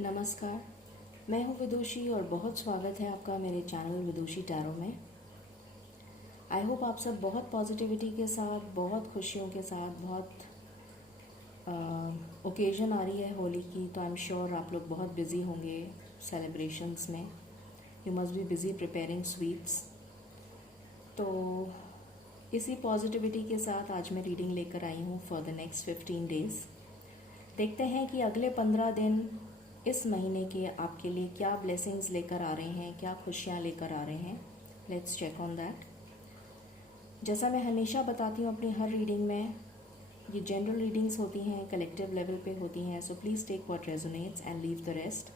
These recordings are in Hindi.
नमस्कार। मैं हूँ विदुषी और बहुत स्वागत है आपका मेरे चैनल विदुषी टैरो में। आई होप आप सब बहुत पॉजिटिविटी के साथ, बहुत खुशियों के साथ, बहुत ओकेजन आ रही है होली की, तो आई एम श्योर आप लोग बहुत बिज़ी होंगे सेलिब्रेशंस में। You must be busy preparing sweets. तो इसी पॉजिटिविटी के साथ आज मैं रीडिंग लेकर आई हूँ फॉर द नेक्स्ट 15 डेज़। देखते हैं कि अगले 15 दिन इस महीने के आपके लिए क्या ब्लेसिंग्स लेकर आ रहे हैं, क्या खुशियाँ लेकर आ रहे हैं। Let's check on that. जैसा मैं हमेशा बताती हूँ अपनी हर रीडिंग में, ये जनरल रीडिंग्स होती हैं, कलेक्टिव लेवल पे होती हैं, so please take what resonates and leave the rest.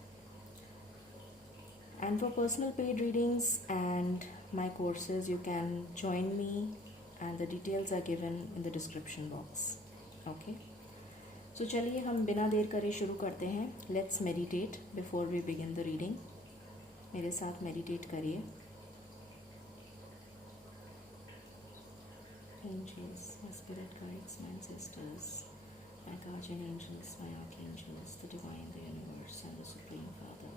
And for personal paid readings and my courses you can join me and the details are given in the description box. Okay, तो चलिए हम बिना देर करे शुरू करते हैं। Let's meditate before we begin the reading. मेरे साथ मेडिटेट करिए। Angels, my spirit guides, my ancestors, my guardian angels, my archangels, the divine, the universe, and the supreme Father.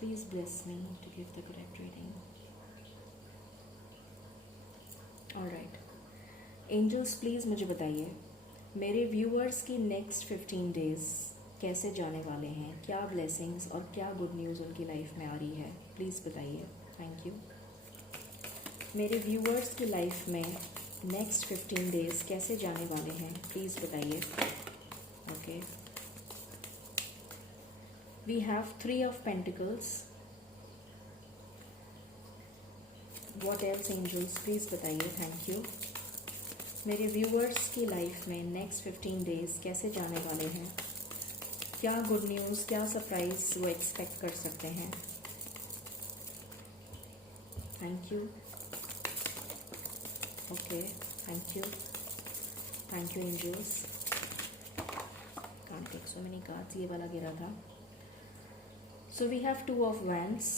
Please bless me to give the correct reading. Alright. Angels, please मुझे बताइए मेरे व्यूअर्स की नेक्स्ट 15 डेज कैसे जाने वाले हैं, क्या ब्लेसिंग्स और क्या गुड न्यूज़ उनकी लाइफ में आ रही है। प्लीज़ बताइए। Thank you. मेरे व्यूअर्स की लाइफ में नेक्स्ट 15 डेज कैसे जाने वाले हैं, प्लीज़ बताइए। Okay, we have 3 of pentacles. What else angels, please बताइए। Thank you. मेरे व्यूअर्स की लाइफ में नेक्स्ट 15 डेज कैसे जाने वाले हैं, क्या गुड न्यूज़, क्या सरप्राइज वो एक्सपेक्ट कर सकते हैं। Thank you. Okay, thank you angels. Can't take so many cards, ये वाला गिरा था। So we have 2 of wands.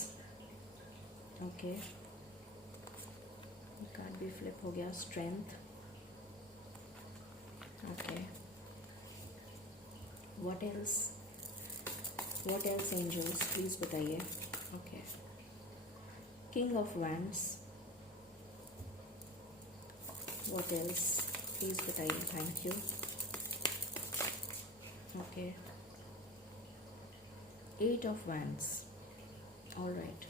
Okay, card भी फ्लिप हो गया, strength. Okay, what else angels, please बताइए। Okay, king of wands. What else, please बताइए। Thank you. Okay, 8 of wands. All right.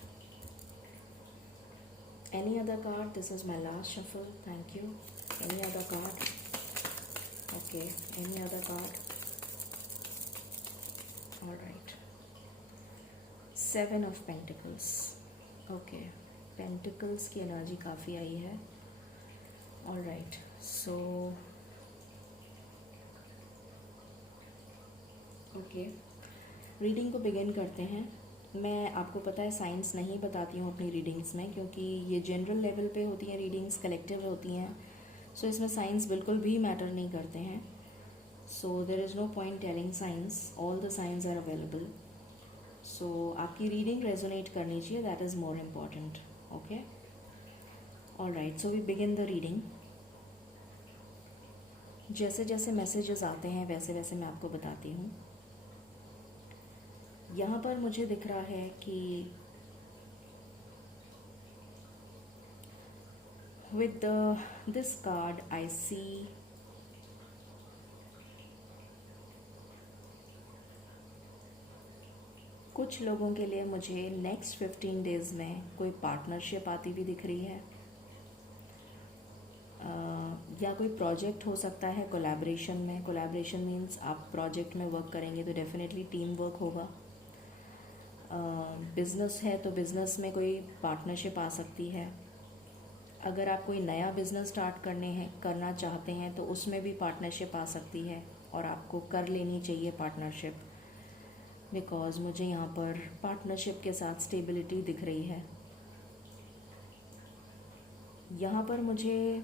Any other card? This is my last shuffle. Thank you. Any other card? Okay. Any other card? All right. 7 of pentacles. Okay. Pentacles की एनर्जी काफ़ी आई है। All right. So okay. Reading को बिगिन करते हैं। मैं आपको पता है साइंस नहीं बताती हूँ अपनी रीडिंग्स में, क्योंकि ये जनरल लेवल पे होती हैं रीडिंग्स, कलेक्टिव होती हैं, सो इसमें साइंस बिल्कुल भी मैटर नहीं करते हैं। So there is no point telling science, all the science are available. So आपकी रीडिंग रेजोनेट करनी चाहिए, that is more important. Okay, all right. So we begin the reading. जैसे जैसे मैसेजेस आते हैं वैसे वैसे मैं आपको बताती हूँ। यहाँ पर मुझे दिख रहा है कि with this card I see कुछ लोगों के लिए मुझे नेक्स्ट 15 डेज में कोई पार्टनरशिप आती भी दिख रही है, या कोई प्रोजेक्ट हो सकता है कोलैबोरेशन में। कोलैबोरेशन मीन्स आप प्रोजेक्ट में वर्क करेंगे तो डेफिनेटली टीम वर्क होगा। बिज़नेस है तो बिज़नेस में कोई पार्टनरशिप आ सकती है। अगर आप कोई नया बिज़नेस स्टार्ट करना चाहते हैं तो उसमें भी पार्टनरशिप आ सकती है, और आपको कर लेनी चाहिए पार्टनरशिप, बिकॉज मुझे यहाँ पर पार्टनरशिप के साथ स्टेबिलिटी दिख रही है। यहाँ पर मुझे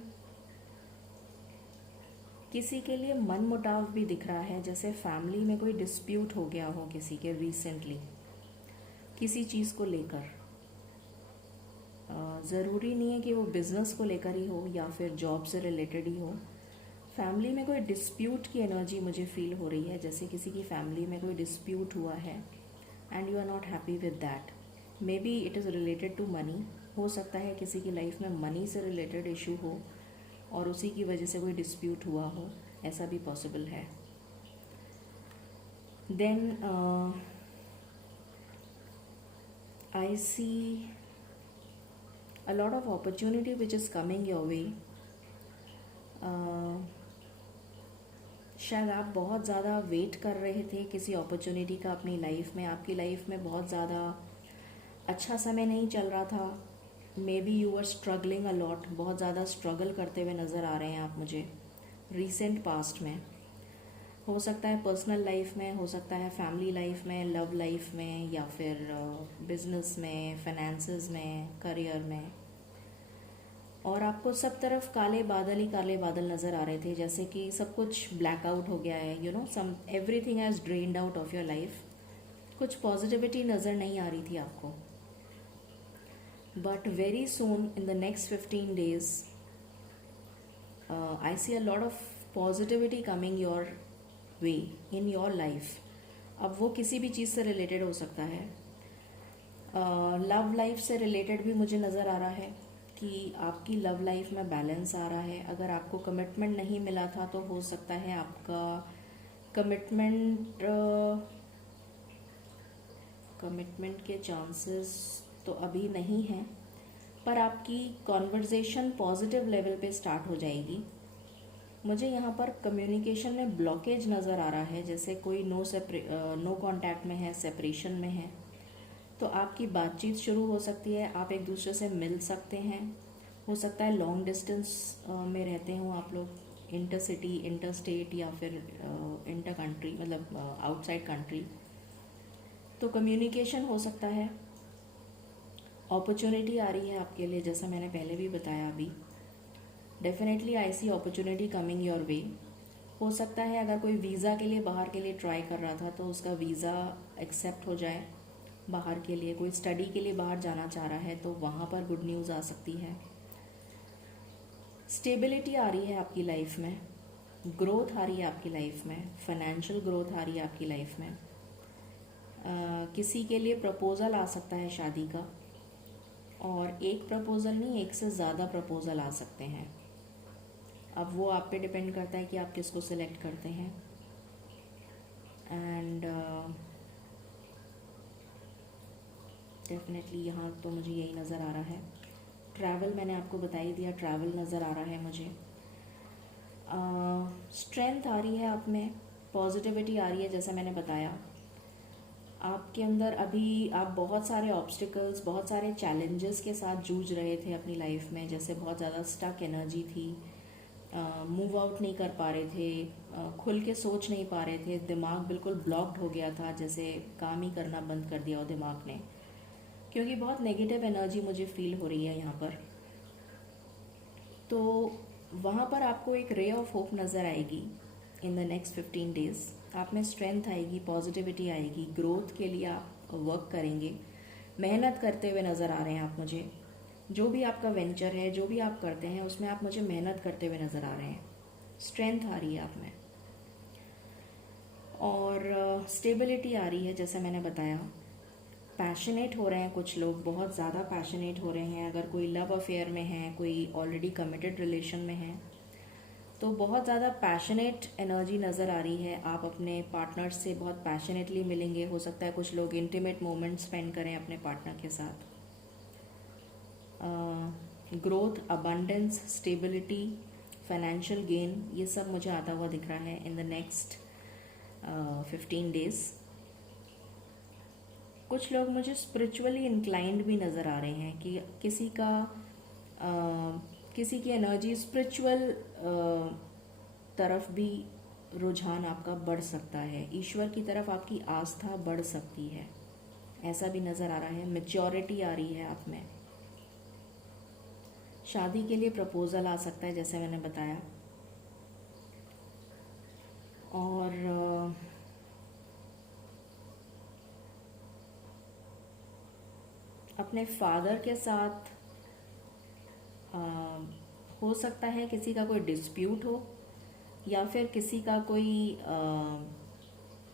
किसी के लिए मन मुटाव भी दिख रहा है, जैसे फैमिली में कोई डिस्प्यूट हो गया हो किसी के रिसेंटली किसी चीज़ को लेकर। ज़रूरी नहीं है कि वो बिज़नेस को लेकर ही हो या फिर जॉब से रिलेटेड ही हो। फैमिली में कोई डिस्प्यूट की एनर्जी मुझे फील हो रही है, जैसे किसी की फैमिली में कोई डिस्प्यूट हुआ है and you are not happy with that. Maybe it is related to money. हो सकता है किसी की लाइफ में मनी से रिलेटेड इशू हो और उसी की वजह से कोई डिस्प्यूट हुआ हो, ऐसा भी पॉसिबल है। Then I see a lot of opportunity which is coming your way। शायद आप बहुत ज़्यादा वेट कर रहे थे किसी अपॉर्चुनिटी का अपनी लाइफ में, आपकी लाइफ में बहुत ज़्यादा अच्छा समय नहीं चल रहा था। Maybe you are struggling a lot, बहुत ज़्यादा स्ट्रगल करते हुए नज़र आ रहे हैं आप मुझे रिसेंट पास्ट में। हो सकता है पर्सनल लाइफ में, हो सकता है फैमिली लाइफ में, लव लाइफ में, या फिर बिजनेस में, फाइनेंसेस में, करियर में। और आपको सब तरफ काले बादल ही काले बादल नज़र आ रहे थे, जैसे कि सब कुछ ब्लैक आउट हो गया है, you know, some everything has drained out of your life. कुछ पॉजिटिविटी नज़र नहीं आ रही थी आपको। But very soon in the next 15 days I see a lot of positivity coming your way in your life. अब वो किसी भी चीज़ से रिलेटेड हो सकता है। लव लाइफ से रिलेटेड भी मुझे नज़र आ रहा है कि आपकी लव लाइफ में बैलेंस आ रहा है। अगर आपको कमिटमेंट नहीं मिला था तो हो सकता है आपका कमिटमेंट के चांसेस तो अभी नहीं हैं, पर आपकी कॉन्वर्जेशन पॉजिटिव लेवल पे स्टार्ट हो जाएगी। मुझे यहाँ पर कम्युनिकेशन में ब्लॉकेज नज़र आ रहा है, जैसे कोई नो कांटेक्ट में है, सेपरेशन में है। तो आपकी बातचीत शुरू हो सकती है, आप एक दूसरे से मिल सकते हैं। हो सकता है लॉन्ग डिस्टेंस में रहते हो आप लोग, इंटर सिटी, इंटर स्टेट, या फिर इंटर कंट्री, मतलब आउटसाइड कंट्री। तो कम्युनिकेशन हो सकता है। अपॉर्चुनिटी आ रही है आपके लिए, जैसा मैंने पहले भी बताया अभी। Definitely I see opportunity coming your way. हो सकता है अगर कोई वीज़ा के लिए बाहर के लिए ट्राई कर रहा था तो उसका वीज़ा एक्सेप्ट हो जाए बाहर के लिए। कोई स्टडी के लिए बाहर जाना चाह रहा है तो वहाँ पर गुड न्यूज़ आ सकती है। स्टेबिलिटी आ रही है आपकी लाइफ में, ग्रोथ आ रही है आपकी लाइफ में, फाइनेंशियल ग्रोथ आ रही है आपकी लाइफ में। किसी के लिए प्रपोज़ल आ सकता है शादी का, और एक प्रपोज़ल नहीं, एक से ज़्यादा प्रपोज़ल आ सकते हैं। अब वो आप पे डिपेंड करता है कि आप किसको सिलेक्ट करते हैं। एंड डेफिनेटली यहाँ तो मुझे यही नज़र आ रहा है। ट्रैवल मैंने आपको बता ही दिया, ट्रैवल नज़र आ रहा है मुझे। स्ट्रेंथ आ रही है आप में, पॉजिटिविटी आ रही है, जैसा मैंने बताया। आपके अंदर अभी आप बहुत सारे ऑब्स्टिकल्स, बहुत सारे चैलेंजेस के साथ जूझ रहे थे अपनी लाइफ में, जैसे बहुत ज़्यादा स्टक एनर्जी थी, मूव आउट नहीं कर पा रहे थे, खुल के सोच नहीं पा रहे थे, दिमाग बिल्कुल ब्लॉक्ड हो गया था, जैसे काम ही करना बंद कर दिया हो दिमाग ने, क्योंकि बहुत नेगेटिव एनर्जी मुझे फील हो रही है यहाँ पर। तो वहाँ पर आपको एक रे ऑफ होप नज़र आएगी इन द नेक्स्ट 15 days। आप में स्ट्रेंथ आएगी, पॉजिटिविटी आएगी, ग्रोथ के लिए आप वर्क करेंगे, मेहनत करते हुए नज़र आ रहे हैं आप मुझे। जो भी आपका वेंचर है, जो भी आप करते हैं, उसमें आप मुझे मेहनत करते हुए नज़र आ रहे हैं। स्ट्रेंथ आ रही है आप में, और स्टेबिलिटी आ रही है, जैसे मैंने बताया। पैशनेट हो रहे हैं कुछ लोग, बहुत ज़्यादा पैशनेट हो रहे हैं। अगर कोई लव अफेयर में है, कोई ऑलरेडी कमिटेड रिलेशन में है, तो बहुत ज़्यादा पैशनेट एनर्जी नज़र आ रही है। आप अपने पार्टनर से बहुत पैशनेटली मिलेंगे। हो सकता है कुछ लोग इंटीमेट मोमेंट स्पेंड करें अपने पार्टनर के साथ। Growth, abundance, stability, financial gain, ये सब मुझे आता हुआ दिख रहा है इन द नेक्स्ट 15 days। कुछ लोग मुझे स्पिरिचुअली इंक्लाइंड भी नज़र आ रहे हैं कि किसी की एनर्जी स्पिरिचुअल तरफ भी रुझान आपका बढ़ सकता है, ईश्वर की तरफ आपकी आस्था बढ़ सकती है, ऐसा भी नज़र आ रहा है। मैच्योरिटी आ रही है आप में। शादी के लिए प्रपोज़ल आ सकता है, जैसे मैंने बताया। और अपने फादर के साथ हो सकता है किसी का कोई डिस्प्यूट हो, या फिर किसी का कोई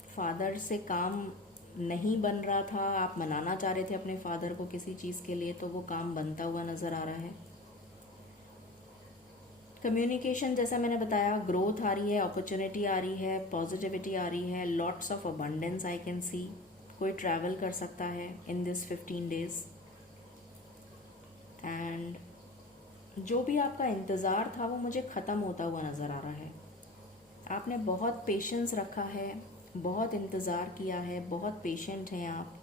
फादर से काम नहीं बन रहा था, आप मनाना चाह रहे थे अपने फादर को किसी चीज़ के लिए, तो वो काम बनता हुआ नज़र आ रहा है। कम्युनिकेशन जैसा मैंने बताया, ग्रोथ आ रही है, अपॉर्चुनिटी आ रही है, पॉजिटिविटी आ रही है, lots of abundance I can सी। कोई ट्रैवल कर सकता है इन दिस 15 डेज। एंड जो भी आपका इंतज़ार था वो मुझे ख़त्म होता हुआ नज़र आ रहा है। आपने बहुत पेशेंस रखा है, बहुत इंतज़ार किया है, बहुत पेशेंट हैं आप,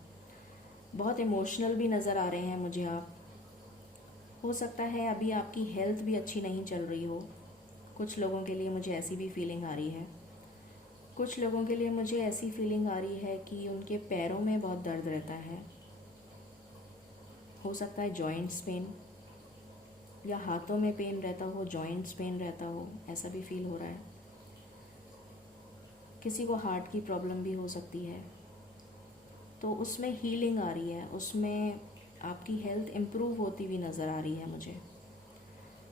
बहुत इमोशनल भी नज़र आ रहे हैं मुझे आप। हो सकता है अभी आपकी हेल्थ भी अच्छी नहीं चल रही हो, कुछ लोगों के लिए मुझे ऐसी भी फीलिंग आ रही है। कुछ लोगों के लिए मुझे ऐसी फीलिंग आ रही है कि उनके पैरों में बहुत दर्द रहता है। हो सकता है जॉइंट्स पेन, या हाथों में पेन रहता हो, जॉइंट्स पेन रहता हो, ऐसा भी फील हो रहा है। किसी को हार्ट की प्रॉब्लम भी हो सकती है, तो उसमें हीलिंग आ रही है, उसमें आपकी हेल्थ इम्प्रूव होती हुई नज़र आ रही है मुझे।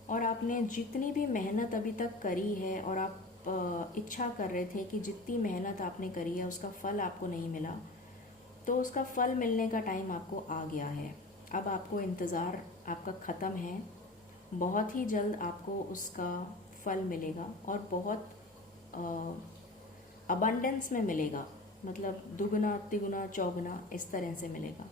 और आपने जितनी भी मेहनत अभी तक करी है, और आप इच्छा कर रहे थे कि जितनी मेहनत आपने करी है उसका फल आपको नहीं मिला, तो उसका फल मिलने का टाइम आपको आ गया है। अब आपको इंतज़ार आपका ख़त्म है, बहुत ही जल्द आपको उसका फल मिलेगा, और बहुत अबंडेंस में मिलेगा, मतलब दुगना तिगुना चौगुना इस तरह से मिलेगा।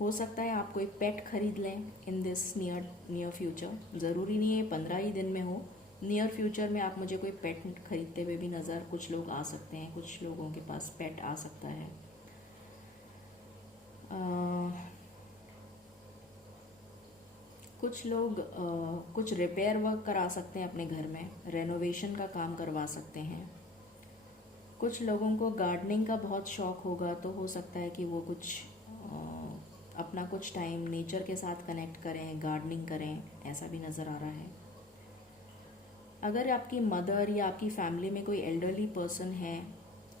हो सकता है आप कोई पेट खरीद लें इन दिस नियर फ्यूचर। ज़रूरी नहीं है 15 ही दिन में हो, नियर फ्यूचर में आप मुझे कोई पेट खरीदते हुए भी नज़र कुछ लोग आ सकते हैं, कुछ लोगों के पास पेट आ सकता है। कुछ लोग कुछ रिपेयर वर्क करा सकते हैं अपने घर में, रेनोवेशन का काम करवा सकते हैं। कुछ लोगों को गार्डनिंग का बहुत शौक़ होगा, तो हो सकता है कि वो कुछ अपना कुछ टाइम नेचर के साथ कनेक्ट करें, गार्डनिंग करें, ऐसा भी नज़र आ रहा है। अगर आपकी मदर या आपकी फैमिली में कोई एल्डरली पर्सन है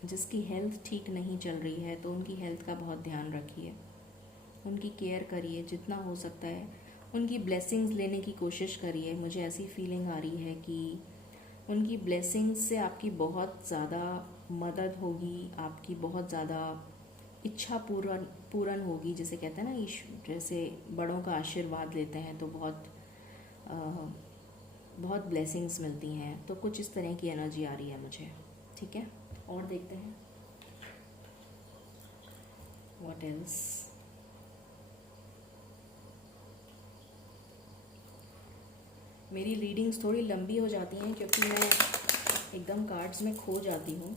जिसकी हेल्थ ठीक नहीं चल रही है, तो उनकी हेल्थ का बहुत ध्यान रखिए, उनकी केयर करिए जितना हो सकता है, उनकी ब्लेसिंग्स लेने की कोशिश करिए। मुझे ऐसी फीलिंग आ रही है कि उनकी ब्लेसिंग्स से आपकी बहुत ज़्यादा मदद होगी, आपकी बहुत ज़्यादा इच्छा पूर्ण होगी। जैसे कहते हैं ना, जैसे बड़ों का आशीर्वाद लेते हैं तो बहुत ब्लेसिंग्स मिलती हैं, तो कुछ इस तरह की एनर्जी आ रही है मुझे। ठीक है, और देखते हैं व्हाट एल्स। मेरी रीडिंग्स थोड़ी लंबी हो जाती हैं क्योंकि मैं एकदम कार्ड्स में खो जाती हूँ,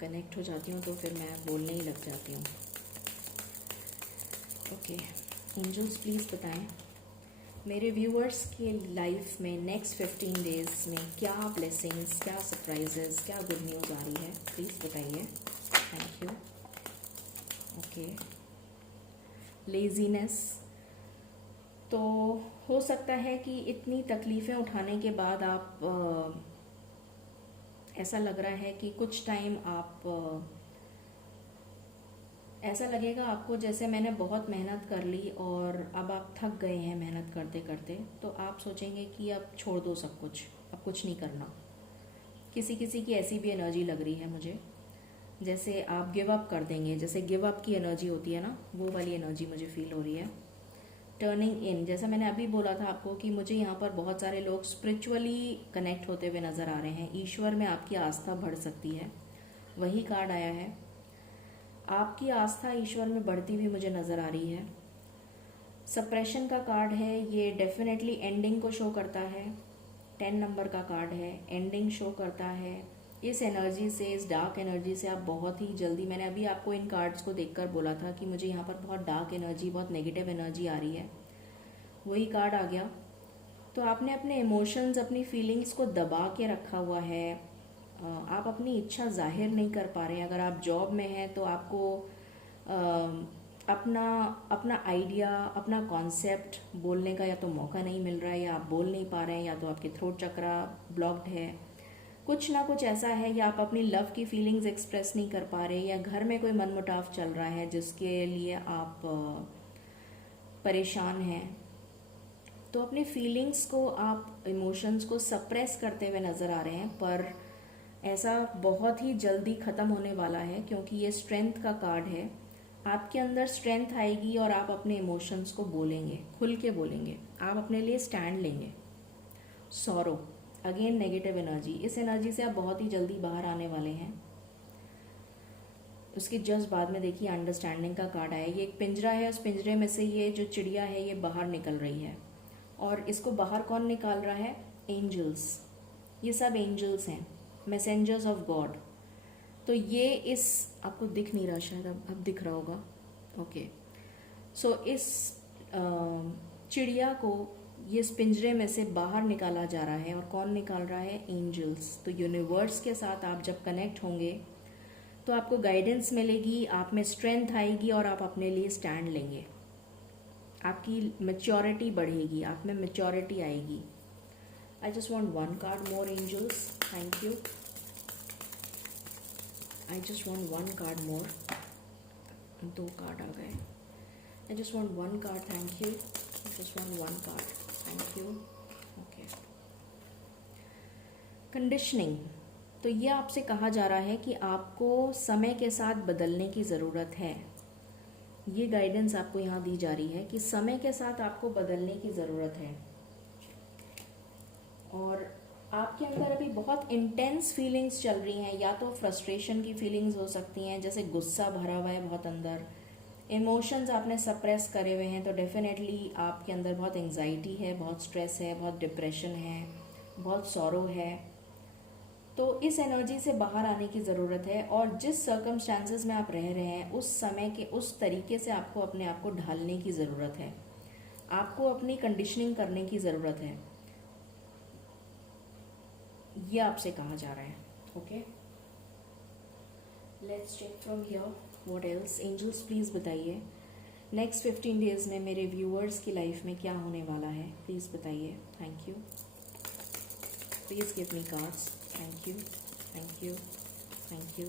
कनेक्ट हो जाती हूँ, तो फिर मैं बोलने ही लग जाती हूँ। ओके एंजल्स, प्लीज़ बताएं मेरे व्यूअर्स के लाइफ में नेक्स्ट 15 डेज में क्या ब्लेसिंग्स, क्या सरप्राइजेस, क्या गुड न्यूज़ आ रही है, प्लीज़ बताइए। Thank you. ओके, लेज़ीनेस, तो हो सकता है कि इतनी तकलीफ़ें उठाने के बाद आप ऐसा लग रहा है कि कुछ टाइम आप ऐसा लगेगा आपको जैसे मैंने बहुत मेहनत कर ली और अब आप थक गए हैं मेहनत करते करते, तो आप सोचेंगे कि अब छोड़ दो सब कुछ, अब कुछ नहीं करना। किसी किसी की ऐसी भी एनर्जी लग रही है मुझे, जैसे आप गिव अप कर देंगे, जैसे गिव अप की एनर्जी होती है ना, वो वाली एनर्जी मुझे फील हो रही है। टर्निंग इन, जैसा मैंने अभी बोला था आपको कि मुझे यहाँ पर बहुत सारे लोग स्पिरिचुअली कनेक्ट होते हुए नज़र आ रहे हैं, ईश्वर में आपकी आस्था बढ़ सकती है, वही कार्ड आया है। आपकी आस्था ईश्वर में बढ़ती हुई मुझे नज़र आ रही है। सप्रेशन का कार्ड है, ये डेफिनेटली एंडिंग को शो करता है। 10 नंबर का कार्ड है, एंडिंग शो करता है। इस एनर्जी से, इस डार्क एनर्जी से आप बहुत ही जल्दी, मैंने अभी आपको इन कार्ड्स को देखकर बोला था कि मुझे यहाँ पर बहुत डार्क एनर्जी, बहुत नेगेटिव एनर्जी आ रही है, वही कार्ड आ गया। तो आपने अपने इमोशंस, अपनी फीलिंग्स को दबा के रखा हुआ है, आप अपनी इच्छा जाहिर नहीं कर पा रहे हैं। अगर आप जॉब में हैं तो आपको अपना अपना आइडिया, अपना कॉन्सेप्ट बोलने का या तो मौका नहीं मिल रहा है, या आप बोल नहीं पा रहे हैं, या तो आपके थ्रोट चक्रा ब्लॉक्ड है, कुछ ना कुछ ऐसा है, या आप अपनी लव की फीलिंग्स एक्सप्रेस नहीं कर पा रहे, या घर में कोई मनमुटाव चल रहा है जिसके लिए आप परेशान हैं। तो अपने फीलिंग्स को, आप इमोशंस को सप्रेस करते हुए नज़र आ रहे हैं, पर ऐसा बहुत ही जल्दी ख़त्म होने वाला है, क्योंकि ये स्ट्रेंथ का कार्ड है। आपके अंदर स्ट्रेंथ आएगी और आप अपने इमोशंस को बोलेंगे, खुल के बोलेंगे, आप अपने लिए स्टैंड लेंगे। सॉरो, अगेन नेगेटिव एनर्जी, इस एनर्जी से आप बहुत ही जल्दी बाहर आने वाले हैं। उसके जस्ट बाद में देखिए अंडरस्टैंडिंग का कार्ड आया। ये एक पिंजरा है, उस पिंजरे में से ये जो चिड़िया है ये बाहर निकल रही है, और इसको बाहर कौन निकाल रहा है? एंजल्स। ये सब एंजल्स हैं, मैसेंजर्स ऑफ गॉड। तो ये इस, आपको दिख नहीं रहा शायद, अब दिख रहा होगा। ओके, सो इस चिड़िया को ये इस पिंजरे में से बाहर निकाला जा रहा है, और कौन निकाल रहा है? एंजल्स। तो यूनिवर्स के साथ आप जब कनेक्ट होंगे तो आपको गाइडेंस मिलेगी, आप में स्ट्रेंथ आएगी और आप अपने लिए स्टैंड लेंगे। आपकी मैच्योरिटी बढ़ेगी, आप में मैच्योरिटी आएगी। I just want one card more angels, thank you. I just want one card more, 2 card आ गए। I just want one card, thank you. I just want one card, thank you. Okay, conditioning. तो ये आपसे कहा जा रहा है कि आपको समय के साथ बदलने की ज़रूरत है। ये गाइडेंस आपको यहाँ दी जा रही है कि समय के साथ आपको बदलने की ज़रूरत है, और आपके अंदर अभी बहुत इंटेंस फीलिंग्स चल रही हैं। या तो फ्रस्ट्रेशन की फीलिंग्स हो सकती हैं, जैसे गुस्सा भरा हुआ है बहुत अंदर, इमोशंस आपने सप्रेस करे हुए हैं, तो डेफिनेटली आपके अंदर बहुत एंजाइटी है, बहुत स्ट्रेस है, बहुत डिप्रेशन है, बहुत सॉरो है। तो इस एनर्जी से बाहर आने की ज़रूरत है, और जिस सर्कमस्टांसेस में आप रह रहे हैं उस समय के उस तरीके से आपको अपने आप को ढालने की ज़रूरत है, आपको अपनी कंडीशनिंग करने की ज़रूरत है। ये आपसे कहा जा रहा है। Okay, let's check from here what else. Angels please बताइए नेक्स्ट 15 डेज़ में मेरे व्यूअर्स की लाइफ में क्या होने वाला है, प्लीज़ बताइए। Thank you. Please give me cards. Thank you, thank you, thank you.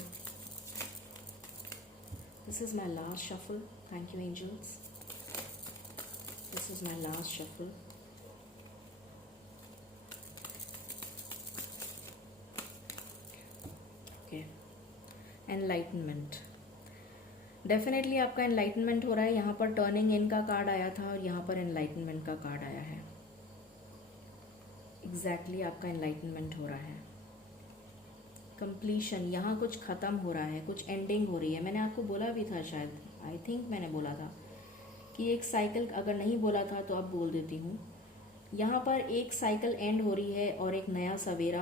This is my last shuffle. Thank you, angels. This is my last shuffle. Okay. Enlightenment. Definitely आपका एनलाइटनमेंट हो रहा है। यहाँ पर टर्निंग इन का कार्ड आया था और यहाँ पर एनलाइटनमेंट का कार्ड आया है। एग्जैक्टली आपका एनलाइटनमेंट हो रहा है। कंप्लीशन, यहाँ कुछ ख़त्म हो रहा है, कुछ एंडिंग हो रही है। मैंने आपको बोला भी था शायद, आई थिंक मैंने बोला था कि एक साइकिल, अगर नहीं बोला था तो अब बोल देती हूँ। यहाँ पर एक साइकिल एंड हो रही है और एक नया सवेरा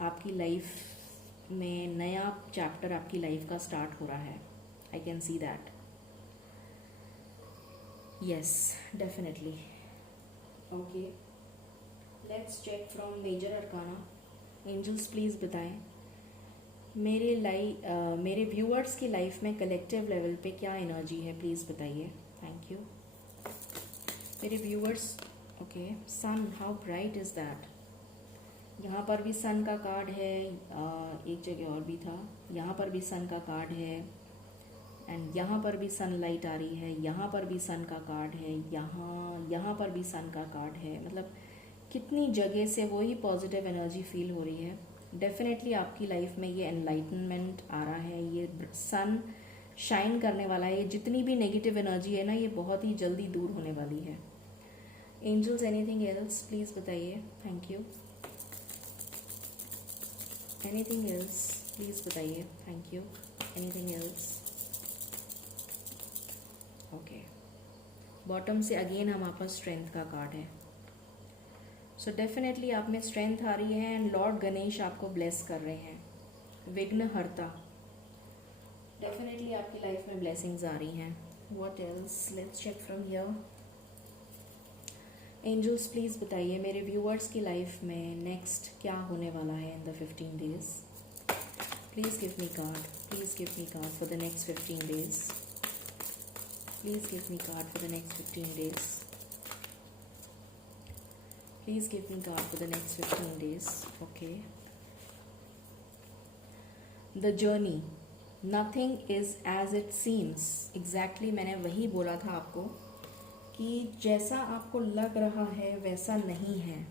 आपकी लाइफ में, नया चैप्टर आपकी लाइफ का स्टार्ट हो रहा है। I can see that. Yes, definitely. Okay, let's check from major arcana. Angels please बताएं मेरे व्यूअर्स की लाइफ में कलेक्टिव लेवल पे क्या एनर्जी है, प्लीज़ बताइए। Thank you. मेरे viewers, okay, sun, how bright is that. यहाँ पर भी सन का कार्ड है, एक जगह और भी था, यहाँ पर भी सन का कार्ड है, एंड यहाँ पर भी सन लाइट आ रही है, यहाँ पर भी सन का कार्ड है, यहाँ पर भी सन का कार्ड है। मतलब कितनी जगह से वही पॉजिटिव एनर्जी फील हो रही है। डेफिनेटली आपकी लाइफ में ये एनलाइटनमेंट आ रहा है, ये सन शाइन करने वाला है। ये जितनी भी नेगेटिव एनर्जी है ना, ये बहुत ही जल्दी दूर होने वाली है। एंजल्स, एनीथिंग एल्स प्लीज़ बताइए। Thank you. Anything else please बताइए। Thank you. Anything else. Okay, bottom से अगेन हमारे पास स्ट्रेंथ का कार्ड है। सो डेफिनेटली आप में स्ट्रेंथ आ रही है, एंड लॉर्ड गणेश आपको ब्लेस कर रहे हैं। विघ्नहर्ता, डेफिनेटली आपकी लाइफ में ब्लेसिंग्स आ रही हैं। What else, let's check from here. Angels please बताइए मेरे व्यूअर्स की लाइफ में नेक्स्ट क्या होने वाला है in the 15 days. Please give me card, please give me card for the next 15 days. Please give me card for the next 15 days. Please give me card for the next 15 days. Okay. The journey. Nothing is as it seems. Exactly मैंने वही बोला था आपको कि जैसा आपको लग रहा है वैसा नहीं है।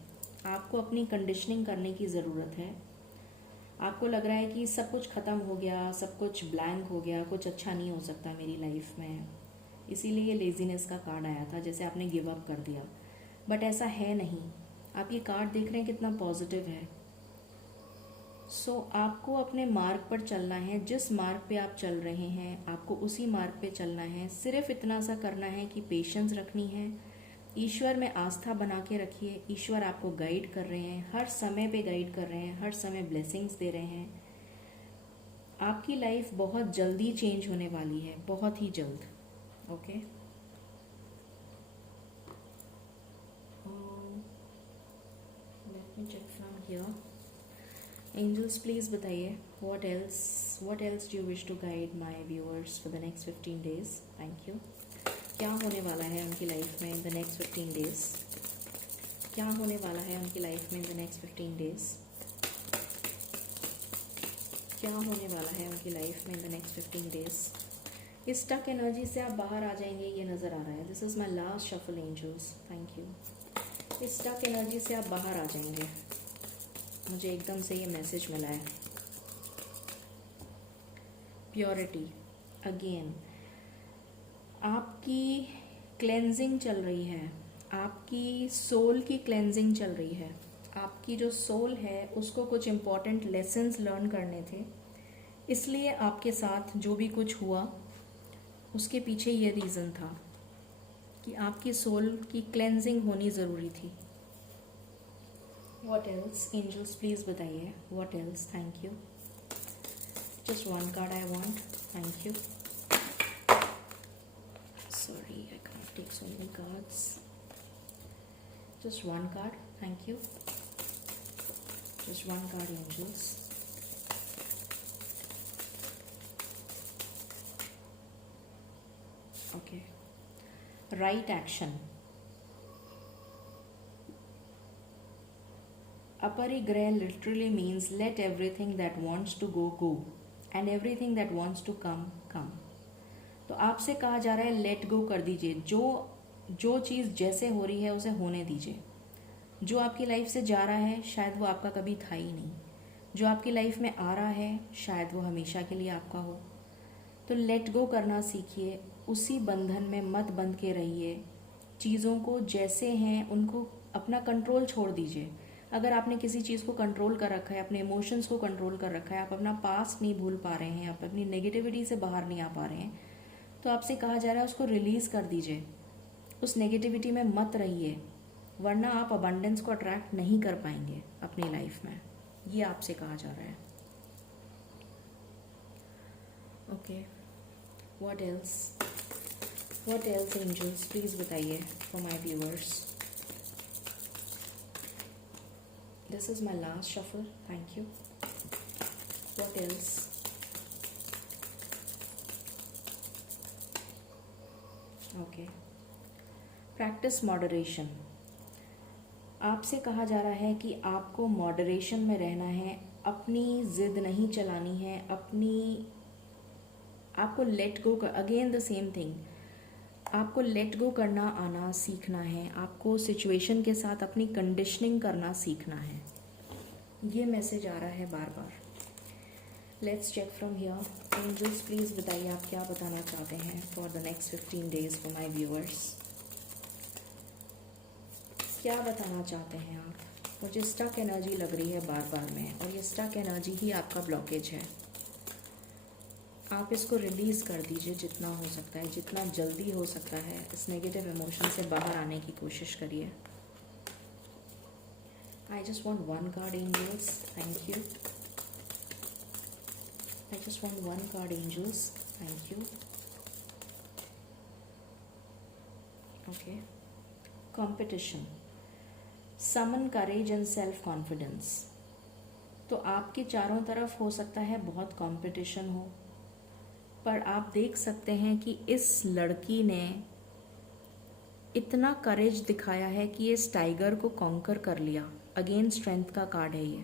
आपको अपनी कंडीशनिंग करने की ज़रूरत है। आपको लग रहा है कि सब कुछ ख़त्म हो गया, सब कुछ ब्लैंक हो गया, कुछ अच्छा नहीं हो सकता मेरी लाइफ में, इसीलिए लेज़ीनेस का कार्ड आया था, जैसे आपने गिव अप कर दिया। बट ऐसा है नहीं। आप ये कार्ड देख रहे हैं कितना पॉजिटिव है। सो आपको अपने मार्ग पर चलना है। जिस मार्ग पे आप चल रहे हैं आपको उसी मार्ग पे चलना है। सिर्फ इतना सा करना है कि पेशेंस रखनी है। ईश्वर में आस्था बना के रखिए। ईश्वर आपको गाइड कर रहे हैं, हर समय पे गाइड कर रहे हैं, हर समय ब्लेसिंग्स दे रहे हैं। आपकी लाइफ बहुत जल्दी चेंज होने वाली है, बहुत ही जल्द। Okay, let me check from here. Angels please बताइए what else do you wish to guide my viewers for the next 15 days. Thank you. क्या होने वाला है उनकी लाइफ में इन द नेक्स्ट 15 डेज? क्या होने वाला है उनकी लाइफ में इन द नेक्स्ट 15 डेज? क्या होने वाला है उनकी लाइफ में इन द नेक्स्ट 15 डेज? इस स्टक एनर्जी से आप बाहर आ जाएंगे, ये नज़र आ रहा है। This is my last shuffle angels, thank you. इस स्टक एनर्जी से आप बाहर आ जाएंगे, मुझे एकदम से ये मैसेज मिला है। प्योरिटी, अगेन आपकी क्लेंजिंग चल रही है, आपकी सोल की क्लेंजिंग चल रही है। आपकी जो सोल है उसको कुछ इम्पॉर्टेंट लेसन्स लर्न करने थे, इसलिए आपके साथ जो भी कुछ हुआ उसके पीछे ये रीज़न था कि आपकी सोल की क्लेंजिंग होनी ज़रूरी थी। व्हाट एल्स एंजल्स प्लीज़ बताइए, what else? Thank you. Just one card I want, thank you. Sorry, I can't take so many cards. Just one card, thank you. Just one card, angels. Okay. Right action. Aparigraha literally means let everything that wants to go, go. And everything that wants to come, come. तो आपसे कहा जा रहा है लेट गो कर दीजिए। जो चीज़ जैसे हो रही है उसे होने दीजिए। जो आपकी लाइफ से जा रहा है शायद वो आपका कभी था ही नहीं। जो आपकी लाइफ में आ रहा है शायद वो हमेशा के लिए आपका हो। तो लेट गो करना सीखिए, उसी बंधन में मत बंध के रहिए। चीज़ों को जैसे हैं उनको अपना कंट्रोल छोड़ दीजिए। अगर आपने किसी चीज़ को कंट्रोल कर रखा है, अपने इमोशंस को कंट्रोल कर रखा है, आप अपना पास्ट नहीं भूल पा रहे हैं, आप अपनी नेगेटिविटी से बाहर नहीं आ पा रहे हैं, तो आपसे कहा जा रहा है उसको रिलीज़ कर दीजिए। उस नेगेटिविटी में मत रहिए, वरना आप अबंडेंस को अट्रैक्ट नहीं कर पाएंगे अपनी लाइफ में। ये आपसे कहा जा रहा है। Okay, what else angels please बताइए for my viewers. This is my last shuffle, thank you. What else? Okay, practice moderation. आपसे कहा जा रहा है कि आपको मॉडरेशन में रहना है, अपनी ज़िद नहीं चलानी है, आपको लेट गो कर, अगेन द सेम थिंग, आपको लेट गो करना आना सीखना है। आपको सिचुएशन के साथ अपनी कंडीशनिंग करना सीखना है। ये मैसेज आ रहा है बार बार। Let's check from here. Angels please बताइए आप क्या बताना चाहते हैं for the next 15 days for my viewers. क्या बताना चाहते हैं आप? मुझे स्टक एनर्जी लग रही है बार बार में, और ये स्टक एनर्जी ही आपका ब्लॉकेज है। आप इसको रिलीज़ कर दीजिए जितना हो सकता है, जितना जल्दी हो सकता है। इस नेगेटिव इमोशन से बाहर आने की कोशिश करिए। I just want one card angels, thank you. I just want one card, angels. Thank you. Okay. Competition. Summon courage and self-confidence. तो आपके चारों तरफ हो सकता है बहुत कंपटीशन हो, पर आप देख सकते हैं कि इस लड़की ने इतना करेज दिखाया है कि इस टाइगर को कॉन्कर कर लिया। अगेन स्ट्रेंथ का कार्ड है ये।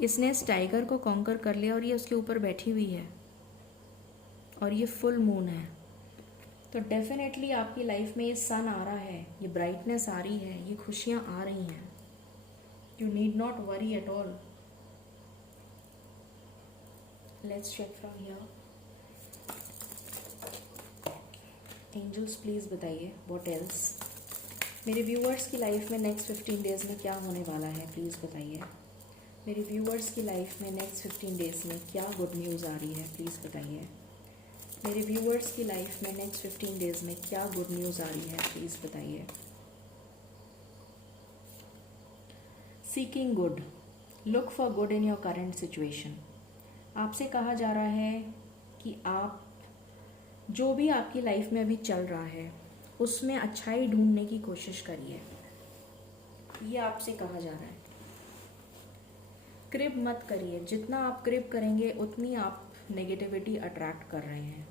इसने इस टाइगर को कॉन्कर कर लिया और ये उसके ऊपर बैठी हुई है, और ये फुल मून है। तो डेफिनेटली आपकी लाइफ में ये सन आ रहा है, ये ब्राइटनेस आ रही है, ये खुशियाँ आ रही हैं. You need not worry at all. Let's check from here. Angels please बताइए व्हाट एल्स. मेरे व्यूअर्स की लाइफ में नेक्स्ट 15 डेज़ में क्या होने वाला है, प्लीज़ बताइए. मेरे व्यूअर्स की लाइफ में नेक्स्ट 15 डेज़ में क्या गुड न्यूज़ आ रही है, प्लीज़ बताइए. मेरे व्यूअर्स की लाइफ में नेक्स्ट 15 डेज़ में क्या गुड न्यूज़ आ रही है, प्लीज़ बताइए. Seeking good. Look for good in your current situation. आपसे कहा जा रहा है कि आप जो भी आपकी लाइफ में अभी चल रहा है उसमें अच्छाई ढूंढने की कोशिश करिए. ये आपसे कहा जा रहा है. क्रिप मत करिए. जितना आप क्रिप करेंगे उतनी आप नेगेटिविटी अट्रैक्ट कर रहे हैं.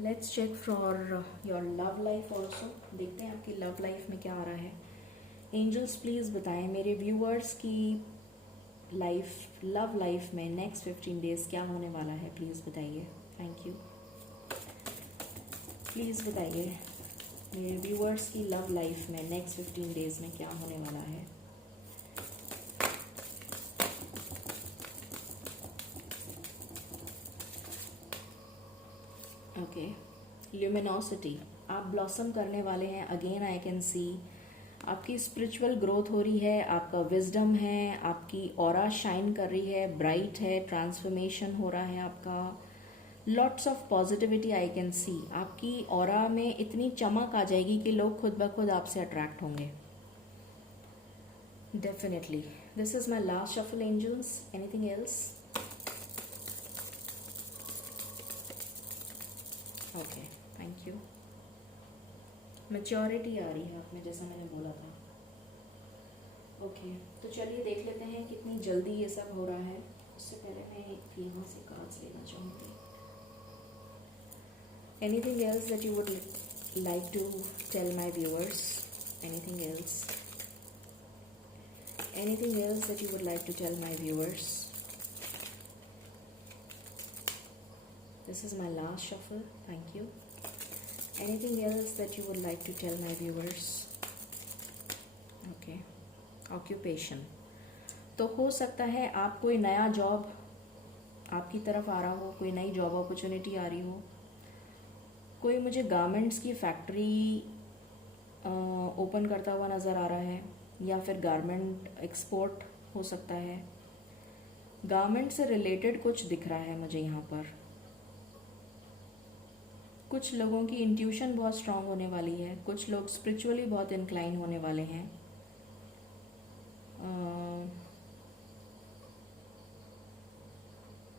Let's check for your love life also. देखते हैं आपकी लव लाइफ में क्या आ रहा है. एंजल्स प्लीज़ बताएं मेरे व्यूअर्स की लाइफ, लव लाइफ में नेक्स्ट 15 डेज़ क्या होने वाला है, प्लीज़ बताइए. Thank you. प्लीज़ बताइए मेरे व्यूअर्स की लव लाइफ में नेक्स्ट 15 डेज़ में क्या होने वाला है. ओके. ल्यूमिनोसिटी. आप ब्लॉसम करने वाले हैं. अगेन आई कैन सी आपकी स्पिरिचुअल ग्रोथ हो रही है, आपका विजडम है, आपकी ऑरा शाइन कर रही है, ब्राइट है, ट्रांसफॉर्मेशन हो रहा है आपका. Lots of positivity I can सी. आपकी ऑरा में इतनी चमक आ जाएगी कि लोग खुद ब खुद आपसे अट्रैक्ट होंगे. Definitely. This is my last shuffle angels. Anything else. Okay, thank you. Maturity आ रही है आप में, जैसा मैंने बोला था. ओके, तो चलिए देख लेते हैं कितनी जल्दी ये सब हो रहा है. उससे पहले मैं यहाँ से कार्ड्स लेना चाहूँगी. Anything else that you would like to tell my viewers. Anything else. Anything else that you would like to tell my viewers. This is my last shuffle. Thank you. Anything else that you would like to tell my viewers? Okay. Occupation. तो हो सकता है आप कोई नया जॉब आपकी तरफ आ रहा हो, कोई नई जॉब अपॉर्चुनिटी आ रही हो. कोई मुझे गारमेंट्स की फैक्ट्री ओपन करता हुआ नज़र आ रहा है, या फिर गारमेंट एक्सपोर्ट हो सकता है. गारमेंट से रिलेटेड कुछ दिख रहा है मुझे यहाँ पर. कुछ लोगों की इंट्यूशन बहुत स्ट्रांग होने वाली है. कुछ लोग स्पिरिचुअली बहुत इंक्लाइन होने वाले हैं.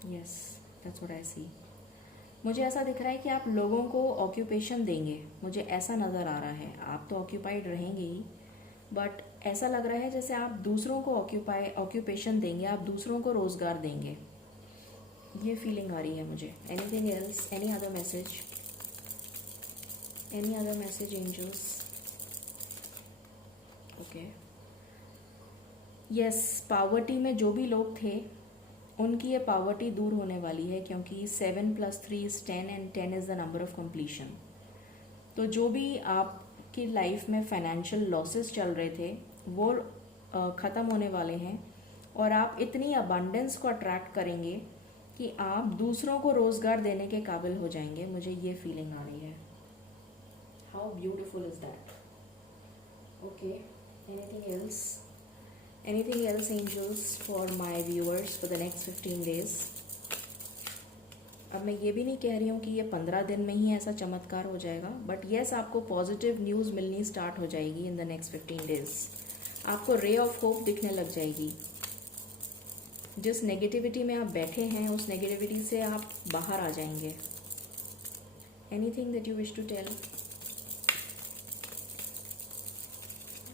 यस, दैट्स व्हाट आई सी. मुझे ऐसा दिख रहा है कि आप लोगों को ऑक्यूपेशन देंगे. मुझे ऐसा नज़र आ रहा है. आप तो ऑक्यूपाइड रहेंगे ही, बट ऐसा लग रहा है जैसे आप दूसरों को ऑक्यूपेशन देंगे, आप दूसरों को रोज़गार देंगे. ये फीलिंग आ रही है मुझे. Anything else, any other message, any other message angels. Okay. Yes, poverty में जो भी लोग थे उनकी ये पावर्टी दूर होने वाली है, क्योंकि 7 + 3 is 10 and 10 is the number of completion. तो जो भी आपकी लाइफ में फाइनेंशियल लॉसेस चल रहे थे वो ख़त्म होने वाले हैं, और आप इतनी अबंडेंस को अट्रैक्ट करेंगे कि आप दूसरों को रोज़गार देने के काबिल हो जाएंगे. मुझे ये फीलिंग आ रही है. How beautiful is that. Okay. Anything else, anything else angels for my viewers for the next 15 days. अब मैं ये भी नहीं कह रही हूँ कि ये 15 दिन में ही ऐसा चमत्कार हो जाएगा, बट येस, आपको पॉजिटिव न्यूज़ मिलनी स्टार्ट हो जाएगी इन द नेक्स्ट 15 डेज. आपको रे ऑफ होप दिखने लग जाएगी. जिस नेगेटिविटी में आप बैठे हैं उस नेगेटिविटी से आप बाहर आ जाएंगे. Anything that you wish to tell.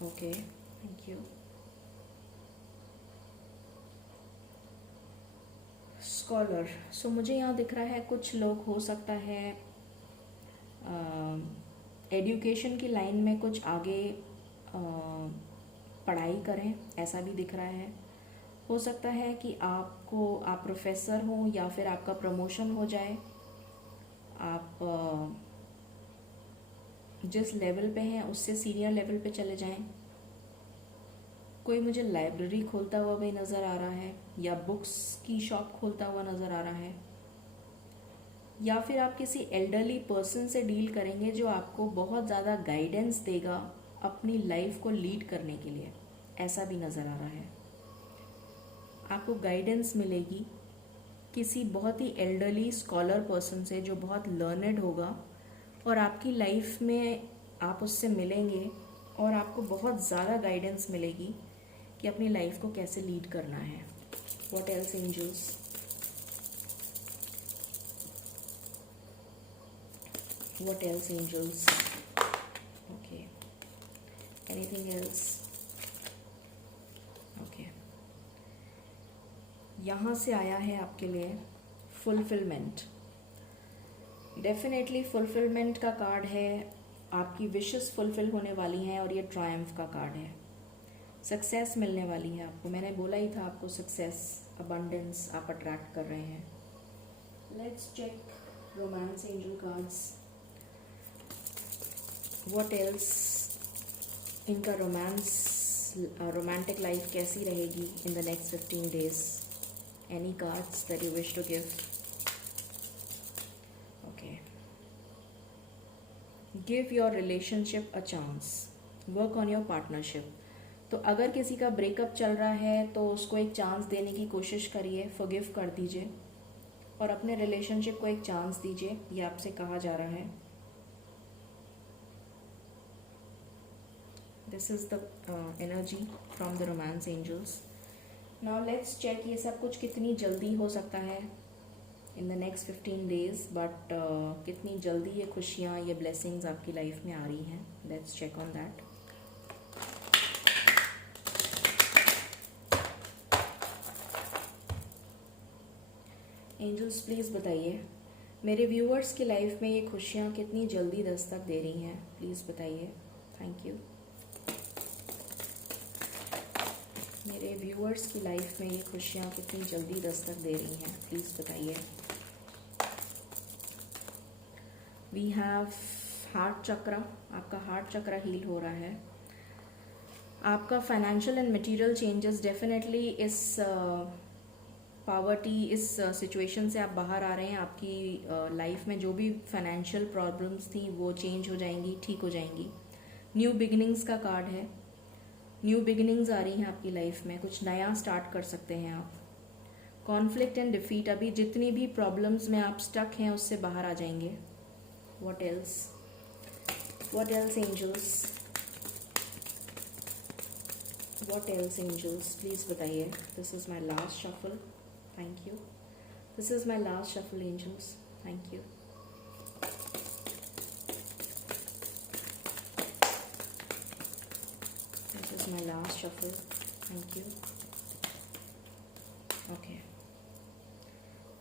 Okay, thank you. Scholar. So मुझे यहाँ दिख रहा है कुछ लोग हो सकता है एजुकेशन की लाइन में कुछ आगे पढ़ाई करें, ऐसा भी दिख रहा है. हो सकता है कि आप प्रोफेसर हो या फिर आपका प्रमोशन हो जाए. आप जिस लेवल पे हैं उससे सीनियर लेवल पे चले जाएं। कोई मुझे लाइब्रेरी खोलता हुआ भी नज़र आ रहा है, या बुक्स की शॉप खोलता हुआ नज़र आ रहा है, या फिर आप किसी एल्डरली पर्सन से डील करेंगे जो आपको बहुत ज़्यादा गाइडेंस देगा अपनी लाइफ को लीड करने के लिए, ऐसा भी नज़र आ रहा है। आपको गाइडेंस मिलेगी किसी बहुत ही एल्डरली स्कॉलर पर्सन से जो बहुत लर्नड होगा, और आपकी लाइफ में आप उससे मिलेंगे और आपको बहुत ज़्यादा गाइडेंस मिलेगी कि अपनी लाइफ को कैसे लीड करना है। What else angels? What else, angels? Okay. Anything else? Okay. यहाँ से आया है आपके लिए फुलफिलमेंट। डेफिनेटली फुलफिलमेंट का कार्ड है, आपकी विशेस फुलफिल होने वाली हैं, और ये ट्रायम्फ का कार्ड है। सक्सेस मिलने वाली है आपको, मैंने बोला ही था आपको सक्सेस, अबंडेंस आप अट्रैक्ट कर रहे हैं। Let's check romance angel cards. What else? इनका रोमांटिक लाइफ कैसी रहेगी in the next 15 days? Any cards that you wish to give? Okay. Give your relationship a chance, work on your partnership. तो अगर किसी का ब्रेकअप चल रहा है तो उसको एक चांस देने की कोशिश करिए, फॉरगिव कर दीजिए और अपने रिलेशनशिप को एक चांस दीजिए, ये आपसे कहा जा रहा है। This is the energy from the romance angels. Now let's check ये सब कुछ कितनी जल्दी हो सकता है in the next 15 days, but कितनी जल्दी ये खुशियाँ, ये ब्लेसिंग्स आपकी लाइफ में आ रही हैं। Let's check on that. Angels please बताइए मेरे व्यूअर्स की लाइफ में ये खुशियाँ कितनी जल्दी दस्तक दे रही हैं, प्लीज़ बताइए। Thank you. मेरे व्यूअर्स की लाइफ में ये खुशियाँ कितनी जल्दी दस्तक दे रही हैं, प्लीज़ बताइए। वी हैव हार्ट चक्रा, आपका हार्ट चक्रा हील हो रहा है। आपका financial and material changes definitely इस पावर्टी, इस सिचुएशन से आप बाहर आ रहे हैं। आपकी लाइफ में जो भी फाइनेंशियल प्रॉब्लम्स थी वो चेंज हो जाएंगी, ठीक हो जाएंगी। न्यू बिगिनिंग्स का कार्ड है, न्यू बिगिनिंग्स आ रही हैं आपकी लाइफ में, कुछ नया स्टार्ट कर सकते हैं आप। कॉन्फ्लिक्ट एंड डिफीट, अभी जितनी भी प्रॉब्लम्स में आप स्टक हैं उससे बाहर आ जाएंगे। What else? What else angels? What else angels? Please बताइए। This is my last shuffle. Thank you. This is my last shuffle angels. Thank you. This is my last shuffle. Thank you. Okay,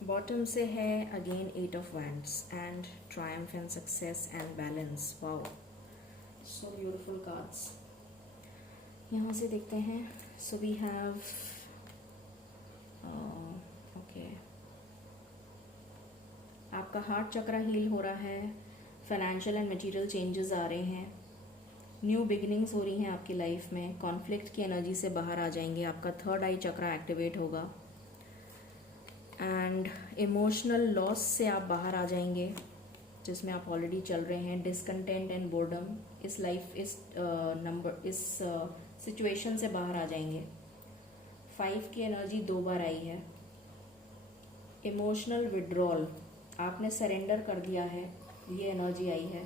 bottom से है again 8 of Wands and triumph and success and balance. Wow, so beautiful cards. यहाँ से देखते हैं। सो वी हैव ओके, आपका हार्ट चक्रा हील हो रहा है, फाइनेंशियल एंड मटेरियल चेंजेस आ रहे हैं, न्यू बिगिनिंग्स हो रही हैं आपकी लाइफ में, कॉन्फ्लिक्ट की एनर्जी से बाहर आ जाएंगे, आपका थर्ड आई चक्रा एक्टिवेट होगा एंड इमोशनल लॉस से आप बाहर आ जाएंगे जिसमें आप ऑलरेडी चल रहे हैं। डिसकंटेंट एंड बोर्डम, इस लाइफ, इस सिचुएशन से बाहर आ जाएंगे। 5 की एनर्जी 2 बार आई है। इमोशनल विड्रॉल, आपने सरेंडर कर दिया है, ये एनर्जी आई है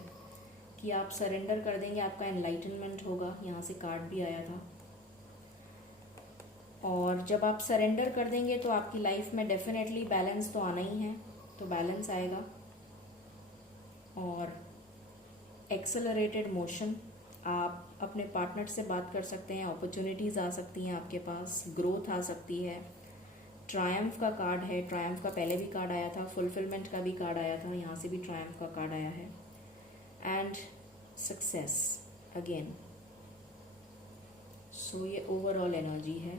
कि आप सरेंडर कर देंगे, आपका एनलाइटनमेंट होगा। यहाँ से कार्ड भी आया था। और जब आप सरेंडर कर देंगे तो आपकी लाइफ में डेफिनेटली बैलेंस तो आना ही है, तो बैलेंस आएगा। और एक्सेलरेटेड मोशन, आप अपने पार्टनर से बात कर सकते हैं, अपॉर्चुनिटीज़ आ सकती हैं आपके पास, ग्रोथ आ सकती है। ट्रायम्फ का कार्ड है, ट्रायम्फ का पहले भी कार्ड आया था, फुलफिलमेंट का भी कार्ड आया था, यहाँ से भी ट्रायम्फ का कार्ड आया है एंड सक्सेस अगेन। सो ये ओवरऑल एनर्जी है।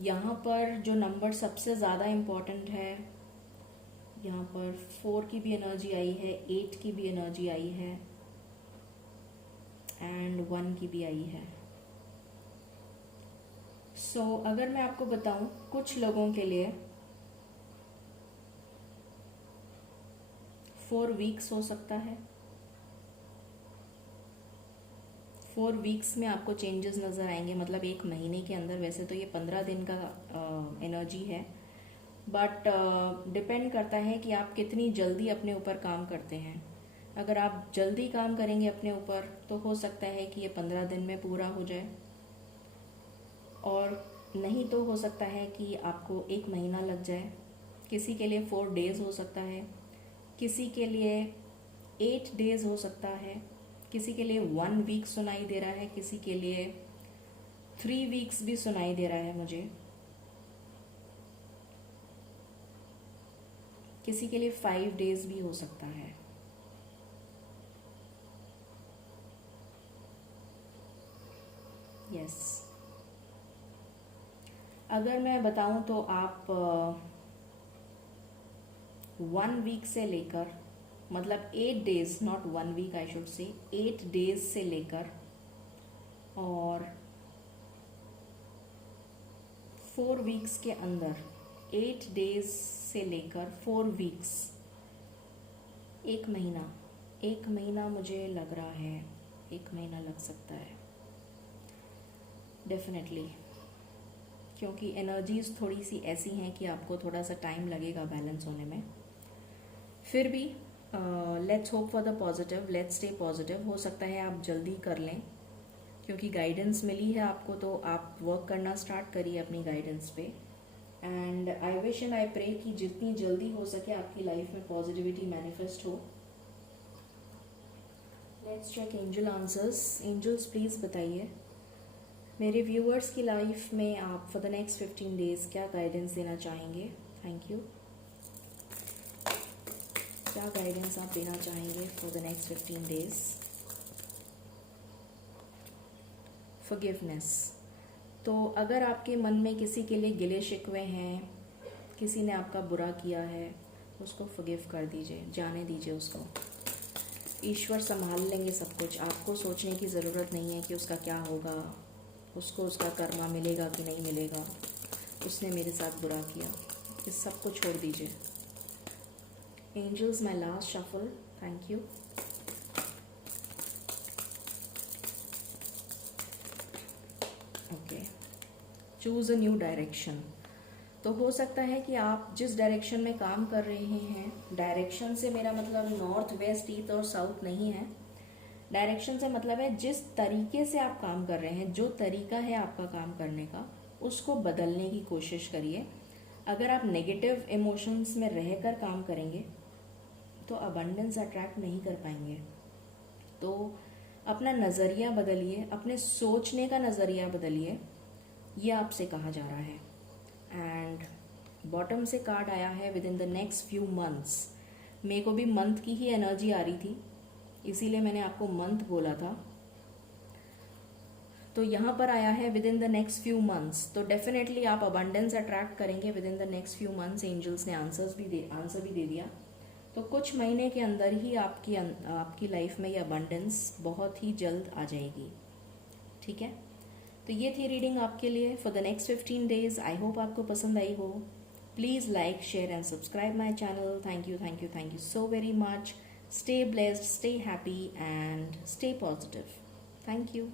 यहाँ पर जो नंबर सबसे ज़्यादा इम्पॉर्टेंट है यहाँ पर 4 की भी एनर्जी आई है, 8 की भी एनर्जी आई है एंड 1 की भी आई है। सो अगर मैं आपको बताऊं, कुछ लोगों के लिए 4 वीक्स हो सकता है। 4 वीक्स में आपको चेंजेस नज़र आएंगे, मतलब 1 महीने के अंदर। वैसे तो ये 15 दिन का एनर्जी है, बट डिपेंड करता है कि आप कितनी जल्दी अपने ऊपर काम करते हैं। अगर आप जल्दी काम करेंगे अपने ऊपर तो हो सकता है कि ये 15 दिन में पूरा हो जाए, और नहीं तो हो सकता है कि आपको 1 महीना लग जाए। किसी के लिए 4 डेज़ हो सकता है, किसी के लिए 8 डेज़ हो सकता है, किसी के लिए 1 वीक सुनाई दे रहा है, किसी के लिए 3 वीक्स भी सुनाई दे रहा है मुझे, किसी के लिए 5 डेज़ भी हो सकता है। यस, अगर मैं बताऊं तो आप 1 वीक से लेकर, मतलब 8 days, not 1 week I should say, 8 days से लेकर और 4 वीक्स के अंदर, 8 डेज से लेकर 4 वीक्स, 1 महीना, 1 महीना मुझे लग रहा है, 1 महीना लग सकता है डेफिनेटली, क्योंकि एनर्जीज थोड़ी सी ऐसी हैं कि आपको थोड़ा सा टाइम लगेगा बैलेंस होने में। फिर भी let's hope for the positive, let's stay positive. हो सकता है आप जल्दी कर लें, क्योंकि गाइडेंस मिली है आपको, तो आप वर्क करना स्टार्ट करिए अपनी गाइडेंस पे। And I wish and I pray कि जितनी जल्दी हो सके आपकी लाइफ में पॉजिटिविटी मैनिफेस्ट हो। Let's check angel answers. Angels please बताइए मेरे व्यूअर्स की लाइफ में आप फॉर द नेक्स्ट 15 डेज क्या गाइडेंस देना चाहेंगे। Thank you. क्या गाइडेंस आप देना चाहेंगे for the next 15 days. Forgiveness. तो अगर आपके मन में किसी के लिए गिले शिकवे हैं, किसी ने आपका बुरा किया है, उसको फॉरगिव कर दीजिए, जाने दीजिए उसको। ईश्वर संभाल लेंगे सब कुछ, आपको सोचने की ज़रूरत नहीं है कि उसका क्या होगा, उसको उसका कर्मा मिलेगा कि नहीं मिलेगा, उसने मेरे साथ बुरा किया, इस सब को छोड़ दीजिए। Angels, my last shuffle, thank you. Okay, choose a new direction. तो हो सकता है कि आप जिस डायरेक्शन में काम कर रहे हैं, डायरेक्शन से मेरा मतलब नॉर्थ, वेस्ट, ईस्ट और साउथ नहीं है। डायरेक्शन से मतलब है जिस तरीके से आप काम कर रहे हैं, जो तरीका है आपका काम करने का, उसको बदलने की कोशिश करिए। अगर आप नेगेटिव इमोशंस में रहकर काम करेंगे तो अबंडेंस अट्रैक्ट नहीं कर पाएंगे। तो अपना नज़रिया बदलिए, अपने सोचने का नज़रिया बदलिए, ये आपसे कहा जा रहा है। एंड बॉटम से कार्ड आया है within the next few months. मेरे को भी मंथ की ही एनर्जी आ रही थी, इसीलिए मैंने आपको मंथ बोला था। तो यहाँ पर आया है within the next few months, तो डेफिनेटली आप अबंडेंस अट्रैक्ट करेंगे within the next few months. Angels ने आंसर भी दे दिया। तो कुछ महीने के अंदर ही आपकी लाइफ में ये अबंडेंस बहुत ही जल्द आ जाएगी। ठीक है, तो ये थी रीडिंग आपके लिए for the next 15 days. I hope आपको पसंद आई हो। Please like, share and subscribe my channel. Thank you so very much. Stay blessed, stay happy, and stay positive. Thank you.